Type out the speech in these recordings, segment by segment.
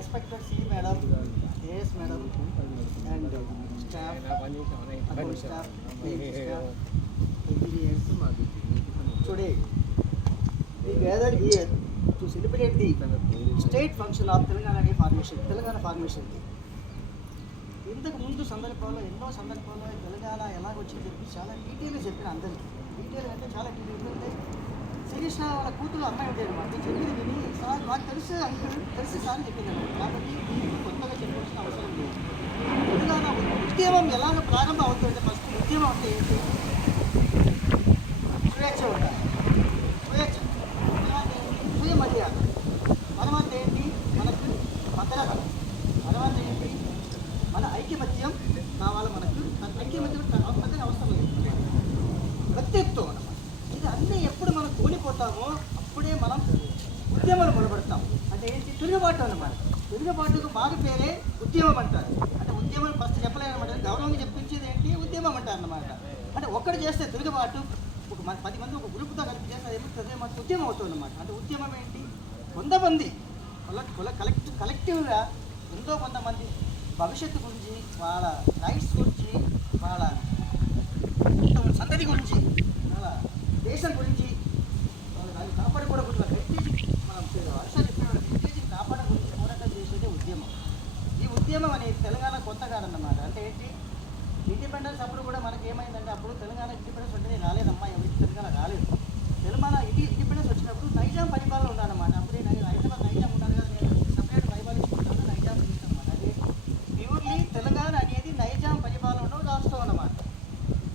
respected C madam, AS madam, and staff, account staff, PhD staff, engineers. Today, we gathered here to celebrate the state function of Telangana Day formation, Telangana formation day. ఇంతకు ముందు సందర్భాల్లో ఎన్నో సందర్భాల్లో తెలంగాణ ఎలాగొచ్చింది చెప్పి చాలా డీటెయిల్గా చెప్పిన అందరికీ. డీటెయిల్ అంటే చాలా డీటెయిల్. ఎందుకంటే శిరీష వాళ్ళ కూతురు అమ్మాయి ఉండేది అనమాట. నేను చెప్పింది విని సార్ నాకు తెలిసి తెలిసి సార్ చెప్పింది అనమాట. కాబట్టి కొత్తగా చెప్పాల్సిన అవసరం లేదు. తెలంగాణ ఉద్యమం ఎలాగ ప్రారంభం అవుతుందంటే ఫస్ట్ ఉద్యమం అంటే ఏంటి? స్వేచ్ఛ ఉండాలి. స్వేచ్ఛ తర్వాత ఏంటి? స్వయం మర్యాద. తర్వాత ఏంటి? మనకు భద్రత. తర్వాత ఏంటి? మన ఐక్యమత్యం కావాలి. మనకు ఐక్యమత్యం పెద్దగా అవసరం లేదు. వ్యక్తిత్వం అన్నమాట. ఇది అన్నీ ఎప్పుడు మనం కోల్పోతామో అప్పుడే మనం ఉద్యమాలు మొదలుపెడతాం. అంటే ఏంటి? తిరుగుబాటు అన్నమాట. తిరుగుబాటుకు బాగా పేరే ఉద్యమం అంటారు. అంటే ఉద్యమం ఫస్ట్ చెప్పలేదు అనమాట. గౌరవంగా చెప్పించేది ఏంటి? ఉద్యమం అంటారు అన్నమాట. అంటే ఒక్కడు చేస్తే తిరుగుబాటు, ఒక 10 మంది ఒక గ్రూప్తో కలిపి చేస్తే ఏమవుతుంది? మనకు ఉద్యమం అవుతుంది అన్నమాట. అంటే ఉద్యమం ఏంటి? కొంతమంది కలెక్టివ్గా ఎంతో కొంతమంది భవిష్యత్తు గురించి, వాళ్ళ రైట్స్ గురించి, వాళ్ళ సంతతి గురించి, వాళ్ళ దేశం గురించి, దాన్ని కాపాడుకోవడం గురించి, హెరిటేజ్ మనం వర్షాలు చెప్పిన హెరిటేజ్ని కాపాడడం గురించి పోరాటం చేసేదే ఉద్యమం. ఈ ఉద్యమం అనేది తెలంగాణ కొత్త కాదన్నమాట. అంటే ఏంటి? ఇండిపెండెన్స్ అప్పుడు కూడా మనకి ఏమైందంటే, అప్పుడు తెలంగాణ ఇండిపెండెన్స్ వెంటనే రాలేదమ్మా, ఎవరికి తెలంగాణ రాలేదు. తెలంగాణ ఇండిపెండెన్స్ వచ్చినప్పుడు నైజాం పరిపాలన ఉన్నానమాట. అప్పుడే హైదరాబాద్ నైజాం ఉన్నాను కదా, నేను సపరేట్ పరిపాలించుకుంటాను, నైజాం చేస్తానమాట. అదే ప్యూర్లీ తెలంగాణ అనేది నైజాం పరిపాలనలో రాష్ట్రం అన్నమాట.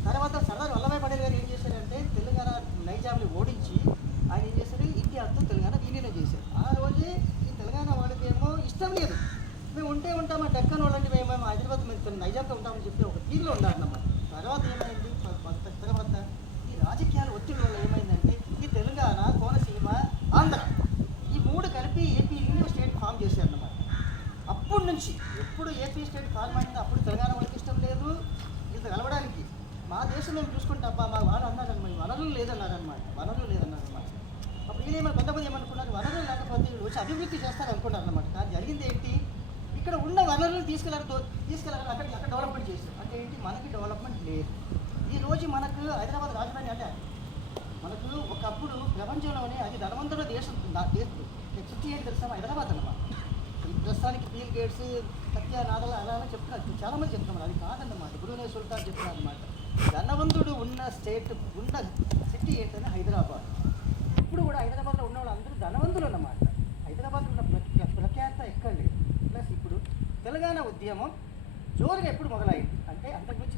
తర్వాత సర్దార్ వల్లభాయ్ పటేల్ గారు ఏం చేశారంటే, తెలంగాణ నైజాంని ఓడించి ఆయన ఏం చేశారు? ఇండియాతో తెలంగాణ విలీనం చేశారు. ఆ రోజే ఈ తెలంగాణ వాళ్ళకి ఏమో ఇష్టం లేదు. మేము ఉంటామా డక్కన్ వాళ్ళంటే మేమేమో హైదరాబాద్ మేము నైజాంతో ఉంటామని చెప్పి ఒక తీరులో ఉన్నారన్నమాట. తర్వాత ఏమైంది? తర్వాత ఈ రాజకీయాల ఒత్తిడి వల్ల ఏమైందంటే, ఈ తెలంగాణ, కోనసీమ, ఆంధ్ర ఈ 3 కలిపి ఏపీ యూనియన్ స్టేట్ ఫామ్ చేశారన్నమాట. అప్పటి నుంచి ఎప్పుడు ఏపీ స్టేట్ ఫార్మ్ అయిందో అప్పుడు తెలంగాణ వాళ్ళకి ఇష్టం లేదు ఇంత కలవడానికి. మా దేశం మేము చూసుకుంటే అబ్బా మా వాళ్ళు అన్నారన్నమాట, వనరులు లేదన్నారన్నమాట. అప్పుడు వీళ్ళేమో కొంతమంది ఏమనుకున్నారు? వనరులు లేకపోతే వచ్చి అభివృద్ధి చేస్తారు అనుకున్నారన్నమాట. కానీ జరిగింది ఏంటి? ఇక్కడ ఉన్న వనరులు తీసుకెళ్ళాలి అక్కడ డెవలప్మెంట్ చేశారు. అంటే ఏంటి? మనకి డెవలప్మెంట్ లేదు. ఈరోజు మనకు హైదరాబాద్ రాజధాని అంటే మనకు ఒకప్పుడు ప్రపంచంలోనే అది ధనవంతుల దేశం సిటీ ఏంటి తెలుసా? హైదరాబాద్ అన్నమాట. ఈ ప్రస్తుతానికి బిల్ గేట్స్, సత్యనాథల అలా చెప్తున్నారు, చాలామంది చెప్తున్నారు. అది కాదన్నమాట. బ్రూనై సుల్తాన్ చెప్తున్నారు అనమాట. ధనవంతుడు ఉన్న స్టేట్ ఉన్న సిటీ ఏంటంటే హైదరాబాద్. ఇప్పుడు కూడా హైదరాబాద్లో ఉన్న వాళ్ళందరూ ధనవంతులు అన్నమాట. హైదరాబాద్లో ఉన్న ప్రఖ్యాత ఎక్కడ లేదు. ప్లస్ ఇప్పుడు తెలంగాణ ఉద్యమం జోరుగా ఎప్పుడు మొదలైంది అంటే, అంతకుముందు